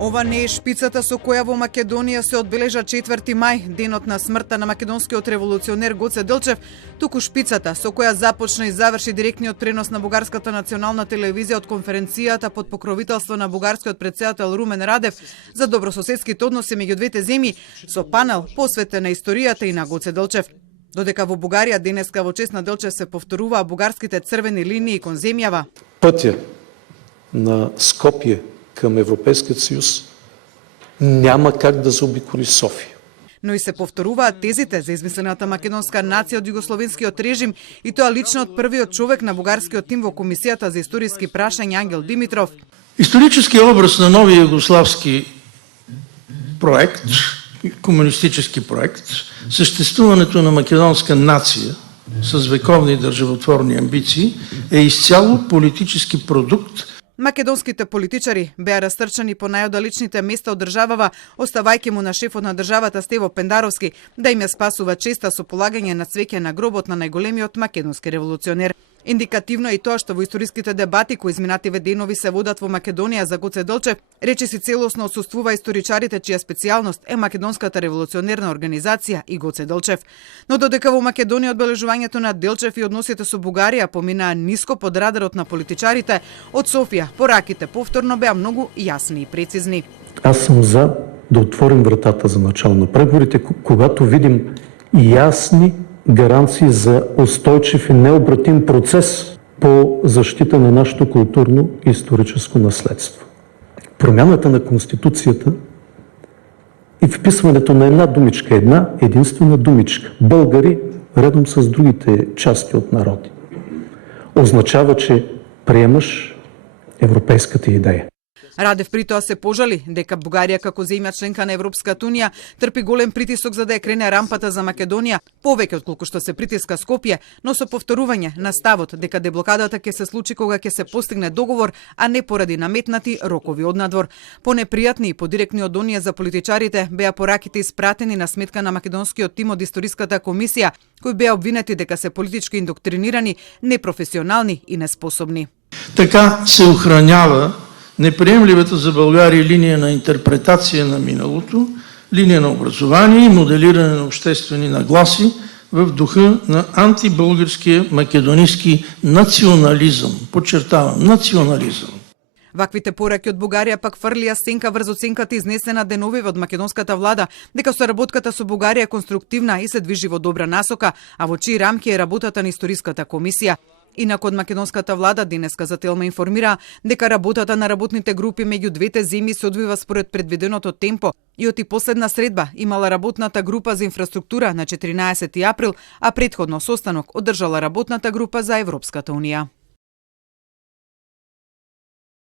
Ова не е шпицата со која во Македонија се одбележа 4 мај, денот на смртта на македонскиот револуционер Гоце Делчев, туку шпицата со која започна и заврши директниот пренос на Бугарската национална телевизија од конференцијата под покровителство на бугарскиот претседател Румен Радев за добрососедските односи меѓу двете земји, со панел посветен на историјата и на Гоце Делчев. Додека во Бугарија денеска во чест на Делчев се повторуваа бугарските црвени линии кон земјава. Пътя на Скопје към Европейскиот съюз няма как да заобиколи Софија. Но и се повторуваат тезите за измислената македонска нација од југословенскиот режим и тоа лично од првиот човек на бугарскиот тим во Комисијата за историски прашања Ангел Димитров. Исторически образ на новия югославски проект, комунистически проект, съществуването на македонска нация с вековни државотворни амбиции е изцяло политически продукт. Македонските политичари беа растрчани по најодалечните места од државава, оставајќи му на шефот на државата Стево Пендаровски да им ја спасува честа со полагање на цвеќе на гробот на најголемиот македонски револуционер. Индикативно е и тоа што во историските дебати кои изминативе денови се водат во Македонија за Гоце Делчев, речиси целосно отсуствува историчарите чија специјалност е Македонската револуционерна организација и Гоце Делчев. Но додека во Македонија одбележувањето на Делчев и односите со Бугарија поминаа ниско под радарот на политичарите, од Софија пораките повторно беа многу јасни и прецизни. Аз съм за да отворим вратата за начало на преговорите, когато видим ясни гаранции за устойчив и необратим процес по защита на нашето културно и историческо наследство. Промяната на Конституцията и вписването на една думичка, една единствена думичка, българи, редом с другите части от народи, означава, че приемаш европейската идея. Радев при тоа се пожали дека Бугарија како земја членка на Европската унија трпи голем притисок за да ја крене рампата за Македонија, повеќе отколку што се притиска Скопје, но со повторување на ставот дека деблокадата ќе се случи кога ќе се постигне договор, а не поради наметнати рокови однадвор. Понепријатни и подиректни од оние за политичарите беа пораките испратени на сметка на македонскиот тим од историската комисија, кои беа обвинети дека се политички индоктринирани, непрофесионални и неспособни. Така се охранява неприемливата за България линия на интерпретация на миналото, линия на образование и моделиране на обществени нагласи в духа на антибългарския македонистки национализъм. Подчертавам, национализъм. Ваквите пораки од Бугарија пак фрлија сенка врз оценката изнесена деновиве од македонската влада дека соработката со Бугарија е конструктивна и се движи во добра насока, а во чии рамки е работата на историската комисија. Инаку од македонската влада денеска за Телма информира дека работата на работните групи меѓу двете земји се одвива според предвиденото темпо и оти последна средба имала работната група за инфраструктура на 14 април, а претходно состанок одржала работната група за Европската унија.